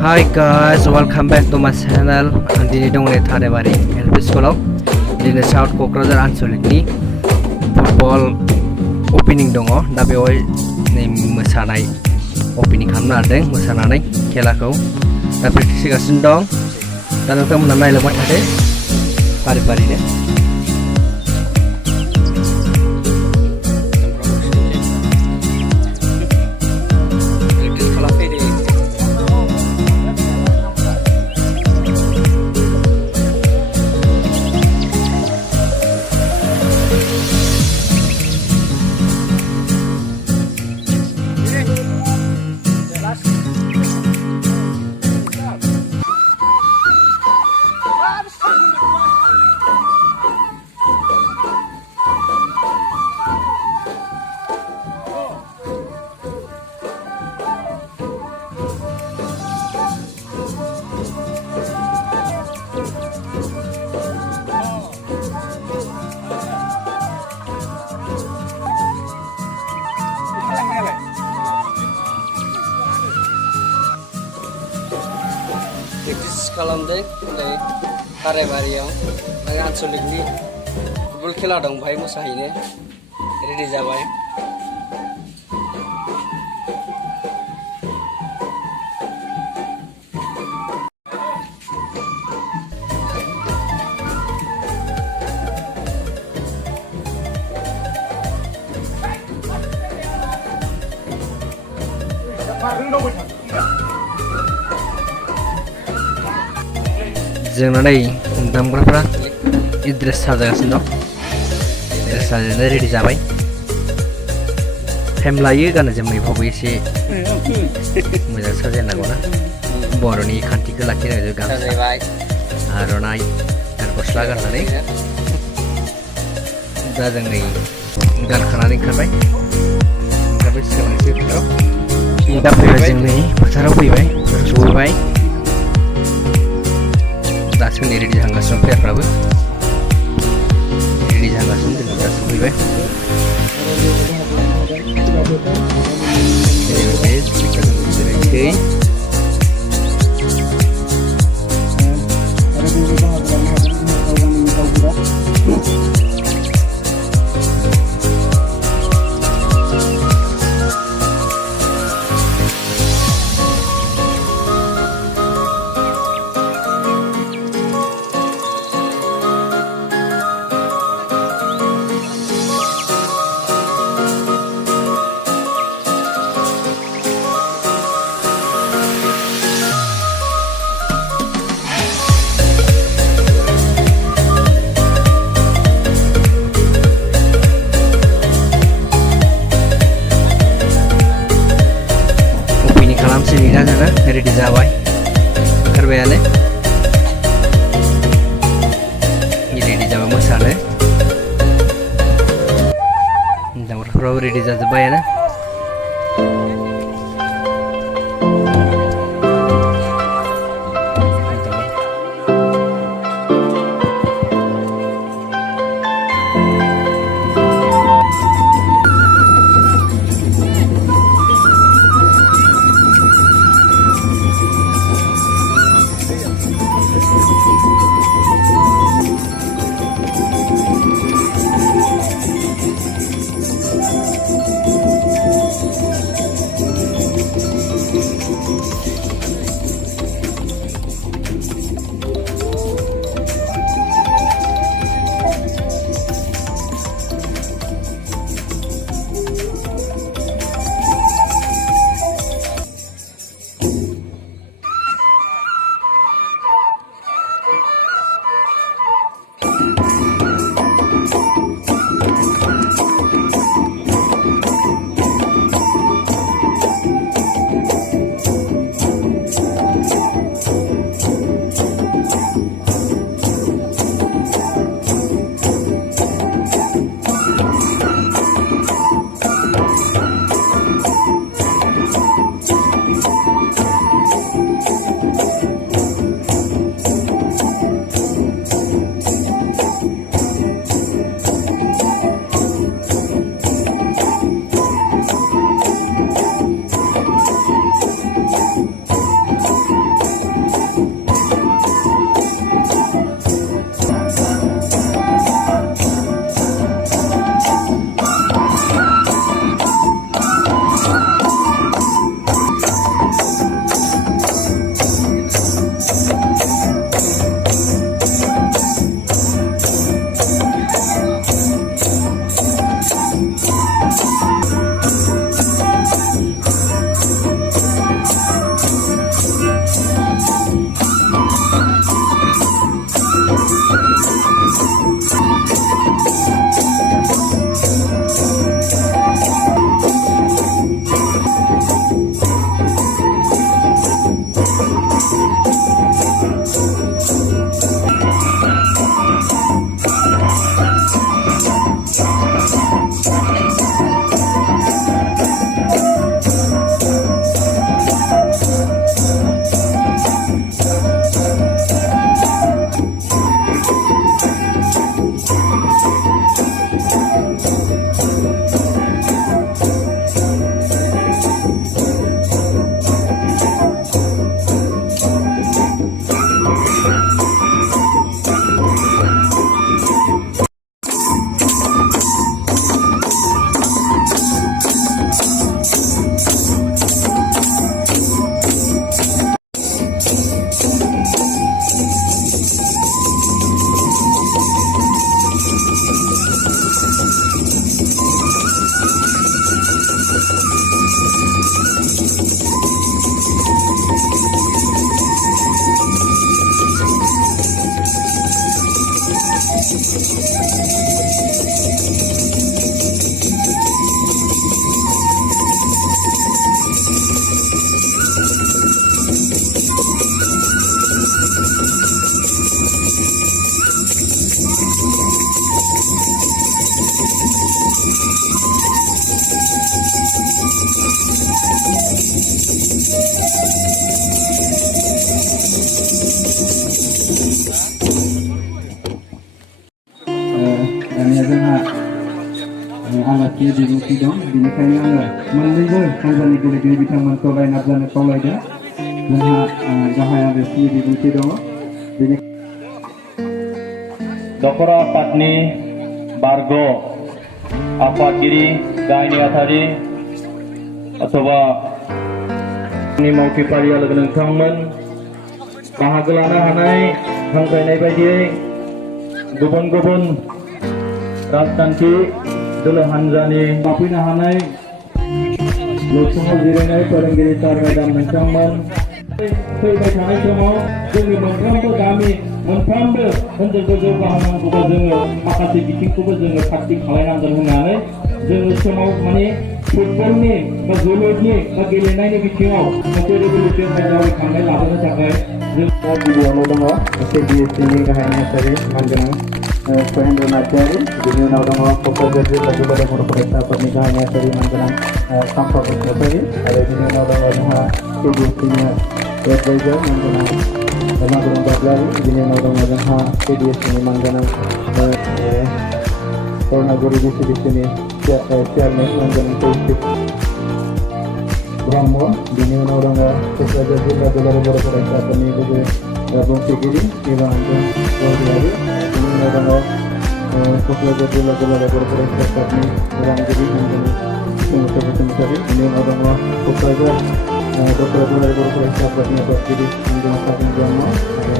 Hi guys, welcome back to my channel. Dini dong ni Tharebari LP School. Dini South Cochrane Ansolik ni football opening dongo. Da beoi ni mosanai opening khamna ardeng mosananai khelako. Da practice gasin dong. Da nonton nailabak thade. Pari-pari ne. Practice खालामदों ओमफ्राय Tharebariयाव आनसलिकनि football खेला दं बाहाय मोसाहैनो ready जाबाय जोंना नै दामग्राफ्रा dress साजागासिनो दं dress साजायनानै रेडि जाबाय टाइम लायो गाननो जोमनायफ्रावबो एसे मोजां साजायनांगौ ना बर'नि खान्थिखौ लाखिनांगौ गामसा आर'नाइ आरो गस्ला गाननानै दा जों नै गानखानानै ओंखारबाय सोलांसै फोथाराव दा फैबाय जों नै फोथाराव फैबाय सफैबाय दासो नै रेडि जाहांगासिनो प्लेयारफ्राबो रेडि जाहांगासिनो जों दा सफैबाय खालामसिगोन जोङो रेडि जाबाय ओंखारबायानो रेडि जाबाय मोसानो दामग्राफ्राबो रेडि जाजोब्बायानो दानिया जोंहा आलासि बिबुंथि दं बेनिखायनो आङो मोननैबो हान्जानि गेलेगिरि बिथांमोनखौ लाइनआप जानो खावलायदों जोंहा गाहाय आलासिनि बिबुंथि दङ बेनि दखरा आफादनि बारग' आफादगिरि गाहाय नेहाथारि अथवा मावथिफारि लोगो नोंथांमोन बाहागो लानो हानाय हांख्रायनाय बायदियै गुबुन गुबुन राजखान्थि दोलो हान्जानि माफैनो हानाय लुसुङाव जिरायनाय फोरोंगिरि सार मेडाम नोंथांमोन फैबाय थानाय समाव जोंनि मोनफ्रोमबो गामि मोनफ्रोमबो ओनसोलखौ जौगाहोनांगौबा जोङो माखासे बिथिंखौबो जोङो खाथि खालायनांगोन होननानै जोङो समाव माने फुटबलनि बा जोलुरनि बा गेलेनायनि बिथिङाव मोनसे रेभलिउसन जावरिखांनाय लाबोनो थाखाय जों गिबियावनो दङ केबिएससिनि गाहाय नेहाथारि मानगोनां सहेन्द्र नार्जारि बिनि उनाव दङ क'क्राझार जिल्ला दुलाराय बर' फरायसा आफादनि गाहाय नेहाथारि मानगोनां साम्फा बसुमतारि आरो बिनि उनाव दङ जोंहा केबिएससिनि एडभाइजार मानगोनां माधुरम बाग्लारि बिनि उनाव दङ जोंहा केबिएससिनि मानगोनां कर्णागुरि बिसिडिसिनि चेयारमेन मानगोनां कौशिक ब्रह्म बिनि उनाव दङ क'क्राझार जिल्ला दुलाराय बर' फरायसा आफादनि लोगो बुंथिगिरि इबानजन बरगयारि बिनि उनाव दङ क'क्राझार जिल्ला दुलाराय बर' फरायसा आफादनि रांगिरि मानगोनां सुमुथ बसुमतारि बिनि उनाव दङ क'क्राझार दखरा दुलाराय बर' फरायसा आफादनि आफादगिरि मानगोनां फागुन ब्रह्म आरो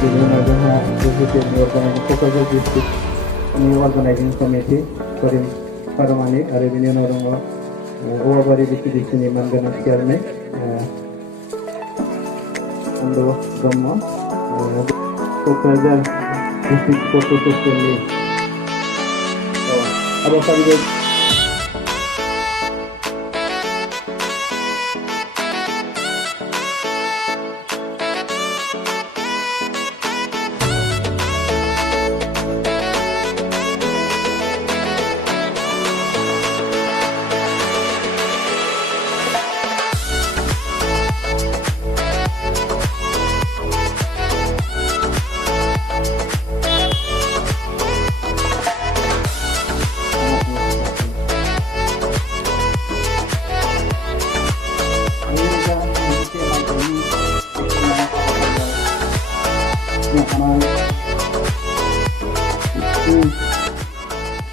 बिनि उनाव जोंहा डिस्ट्रिक्टनि अर्गानाइजिं क'क्राझार डिस्ट्रिक्टनि अर्गानाइजिं कमिटि करिम फारमानि आरो बिनि उनाव दङ औवाबारि बिसिडिसिनि मानगोनां चेयारमेन आनन्द ब्रह्म क'क्राझार डिस्ट्रिक्ट स्पर्ट्स एस'सियेसननि हाबाफारिखौ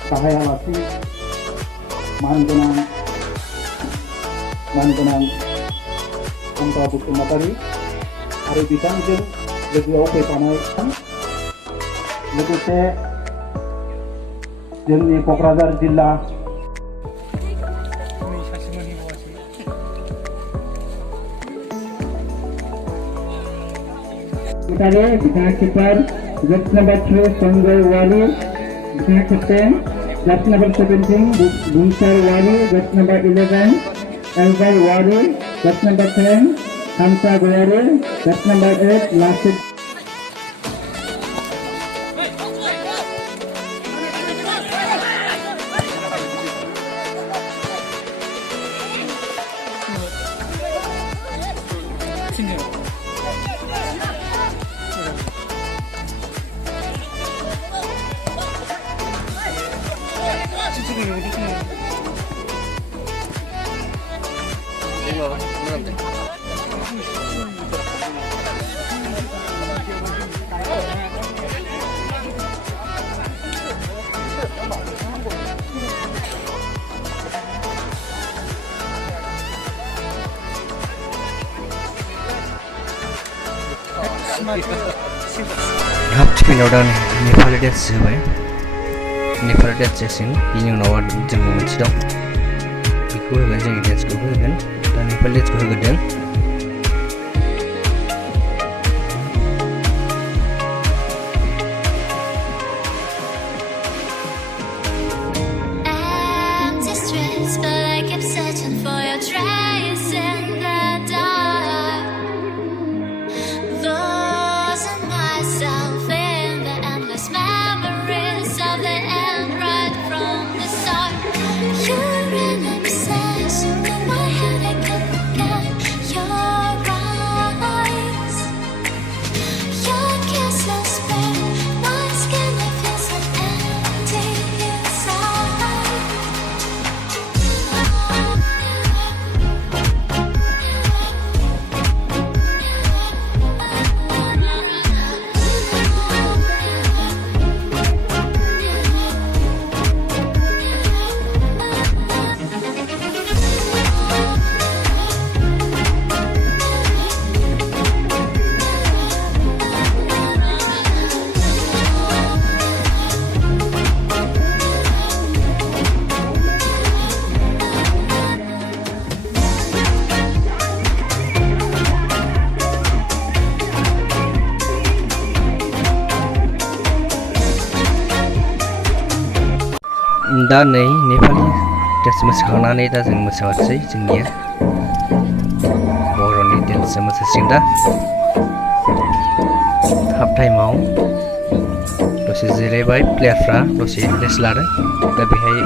गाहाय आलासि मानगोनां साम्फा बसुमतारि आरो बिथांजों लोगोआव फैफानाय लोगोसे जोंनि क'क्राझार जिल्ला बिथाङा किपार जर्सी नम्बर 3 संजय वारी बिथाङा केप्टेन जर्सी नम्बर 17 बुमसार वारी जर्सी नम्बर 11 एलबाई वारी जर्सी नम्बर 10 हामसा गयारी जर्सी नम्बर 8 लासित हाफ टिफिनाव दा नेपालि डेन्स होबाय नेपालि डेन्स जासिगोन बिनि उनाव जोंबो मोनसे दं बेखौ होगोन जोंनि डेन्सखौ होगोन दा Nepali डेन्सखौ होग्रोदों You're in excess, you know my head I can't forget. दा नै नेपालि डेन्स मोसाखांनानै दा जों मोसानोसै जोंनिया बर'नि डेन्स मोसासिगोन दा हाफ टाइमाव दसे जिरायबाय प्लेयारफ्रा दसे रेस्ट लादों दा बेहाय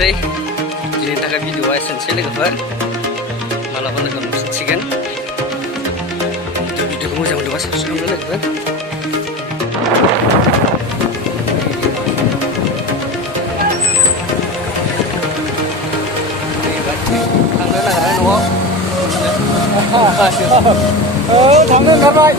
दिनैनि थाखाय भिडिअआ एसेनोसै लोगोफोर मालाबा लोगो मोनफिनसिगोन भिडिअखौ मोजां मोनदोंबा साबस्क्राइब खालामदो लोगोफोर थांनो नागिरा न'आव थांनो ओंखारबाय